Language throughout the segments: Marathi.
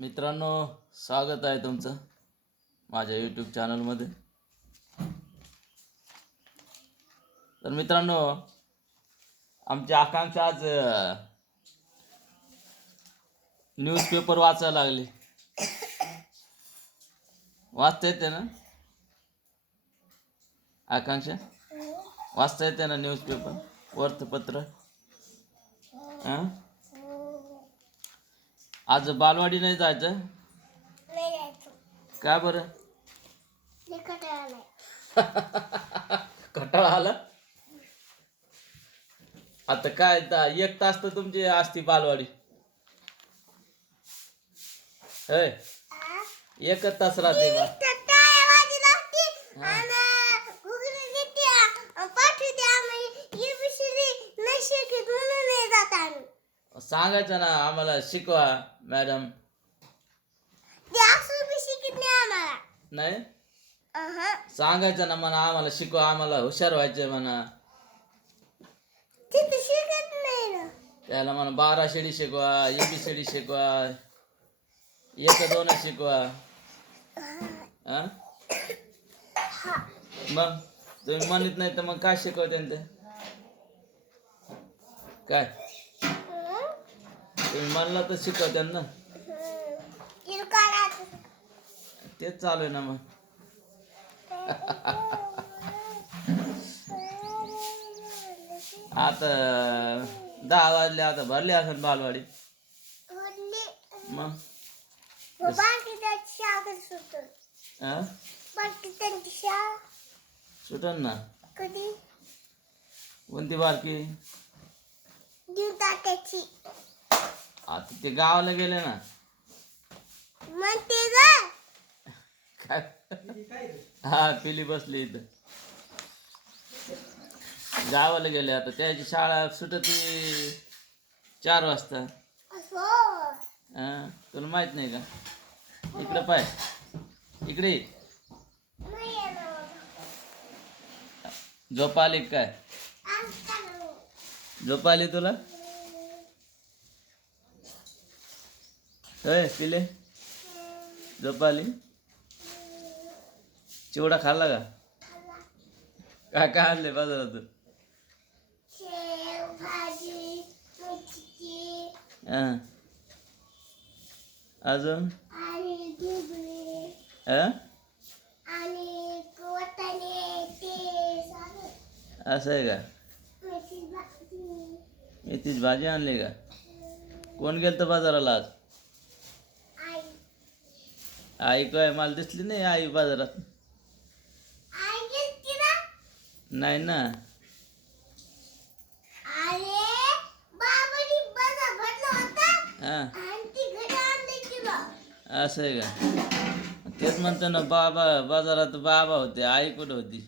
मित्रांनो, स्वागत आहे तुमचं माझ्या यूट्यूब चॅनलमध्ये. तर मित्रांनो, आमची आकांक्षा आज न्यूजपेपर वाचायला लागली. वाचता येते ना आकांक्षा? वाचता येते ना न्यूजपेपर, वृत्तपत्र? आज बालवाडी नाही जायचं का बरं? कंटाळा आला. आता काय 1 तास तर तुमची असती बालवाडी. 1 तास राहते का? सांगायचं ना आम्हाला शिकवा मॅडम. नाही सांगायचं ना म्हणा आम्हाला शिकवा, आम्हाला हुशार व्हायचंय म्हणा. त्याला म्हणा 12 शेडी शिकवा, ABCD शिकवा, 1-2 शिकवा. मग तुम्ही म्हणत नाही तर मग काय शिकवते ते? काय तुम्ही म्हणला तर शिकवते ना. तेच चालू आहे ना मग. आता 10 वाजले, आता भरली असेल बालवाडी. मग सुटन ना. कोणती बारकी? आता ते गावाला गेले ना. हा पिली बसली इथं. गावाला गेले आता. त्याची शाळा सुटती 4 वाजता. तुला माहित नाही का? इकडे पाय, इकडे झोप आली काय? झोप आली तुला? पिले झोप आली? चिवडा खाल्ला का? काय काय आणले बाजारातून? अजून असं आहे का? मेथीची भाजी आणली का? कोण गेलं बाजाराला आज? आई काय मला दिसली नाही आई बाजारात. नाही ना. असं आहे का? तेच म्हणतो ना बाबा बाजारात बाबा होते, आई कुठं होती?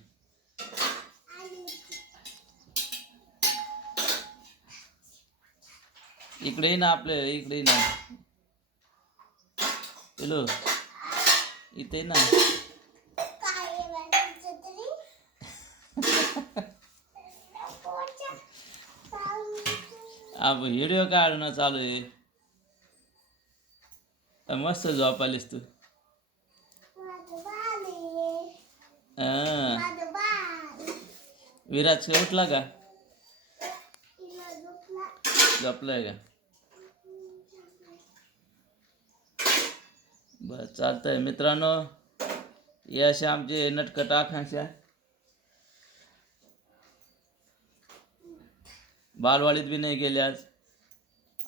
इकडे ना, आपल्या इकडे ना. हॅलो, इथे ना. व्हिडिओ काढणं चालू आहे. मस्त झोप आलीस तू. विराज उठला का? झोपलाय का? बस चालतंय मित्रांनो. हे असे आमचे नटखट आकांक्षा. बालवाडीत बी नाही गेले आज.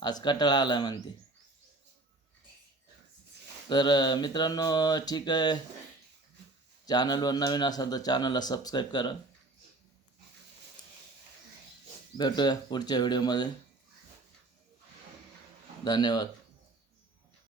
आज कंटाळा आला म्हणते. तर मित्रांनो ठीक आहे. चॅनलवर नवीन असाल तर चॅनलला सबस्क्राईब करा. भेटूया पुढच्या व्हिडिओमध्ये. धन्यवाद.